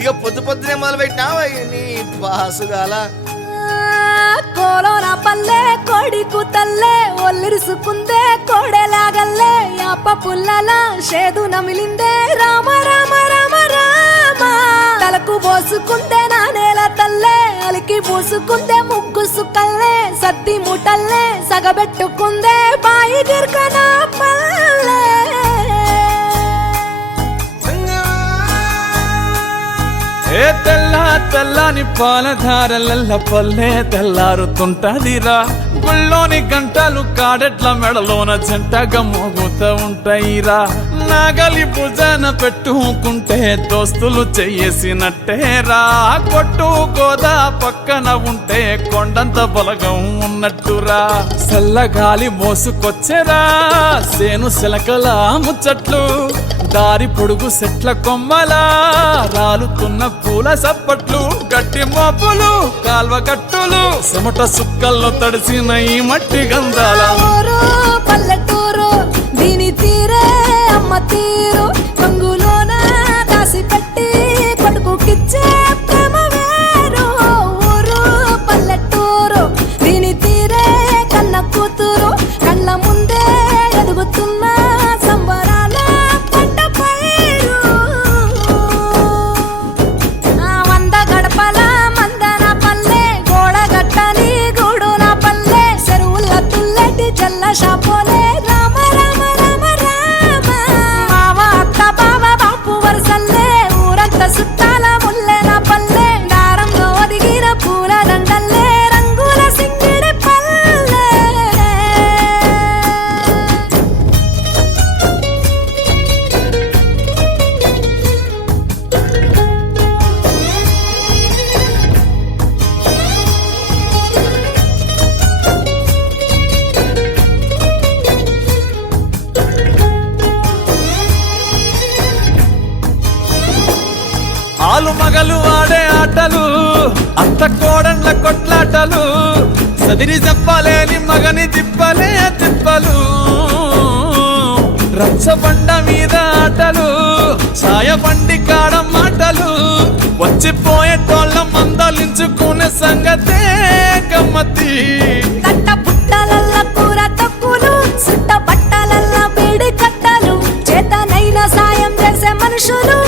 ఇక పొద్దు పొద్దునే మొదలు పెట్టినావా నీ బాసుగాల కోలోన పల్లె కోడి కూతల్లే ఒల్లిరుసుకుందే కోడెలాగల్లే యాప పుల్లల షేదు నమిలిందే రామ రామ రామ రామ తలకు పోసుకుందే నానేల తల్లే అలికి పూసుకుందే ముగ్గు సుక్కల్లే సత్తి మూటల్లే సగబెట్టుకుందే బాయి గిర్కన పల్లె ఏ తెల్ల తెల్లని పాలధారలల్ల పల్లె తెల్లారుతుంటదిరా గుళ్ళోని గంటలు కాడెట్ల మెడలోన జంటగా మోగుతూ ఉంటాయిరా నాగలి భుజాన పెట్టుకుంటే దోస్తులు చెయ్యేసినట్టేరా కొట్టు గోదా పక్కన ఉంటే కొండంత బలగం ఉన్నట్టురా చల్లగాలి మోసుకొచ్చెరా సేను శిలకల ముచ్చట్లు దారి పొడుగు సెట్ల కొమ్మలా రాలుతున్న పూల సప్పట్లు గట్టి మోపులు కాల్వ కట్టులు చెమట సుక్కల్లో తడిసిన ఈ మట్టి గంధాల పల్లెటూరు దీని తీరే అమ్మ తీరు కంగులోన దాసి పెట్టి కొడుకుకిచ్చే ప్రేమ వేరు ఊరు పల్లెటూరు దీని తీరే కన్న కూతురు కళ్ళ ముందే ఎదుగుతున్న సంబరాల పంట పైరు వంద గడపల మందన పల్లె గోడ గట్టని గూడున పల్లె చెరువుల తుల్లటి జల్ల షాపోలే రామ రామ రామ రామ మావ అత్త బావ బాపు వరసల్లే ఊరంత సుట్టాల ముల్లెన పల్లె దారంలో ఒదిగిన పూల దండల్లే రంగుల సింగిడి పల్లె ఆలు మగలు ఆడే ఆటలు అత్త కోడళ్ళ కొట్లాటలు సదిరి చెప్పలేని మగని తిప్పలే తిప్పలు రచ్చబండ మీద ఆటలు సాయబండి కాడ మాటలు వచ్చిపోయేటోళ్ళ మందలించుకునే సంగతే గమ్మతి తట్ట పుట్టలల్ల కూర తక్కులు సుట్ట బట్టలల్ల బీడి కట్టలు చేతనైన సాయం చేసే మనుషులు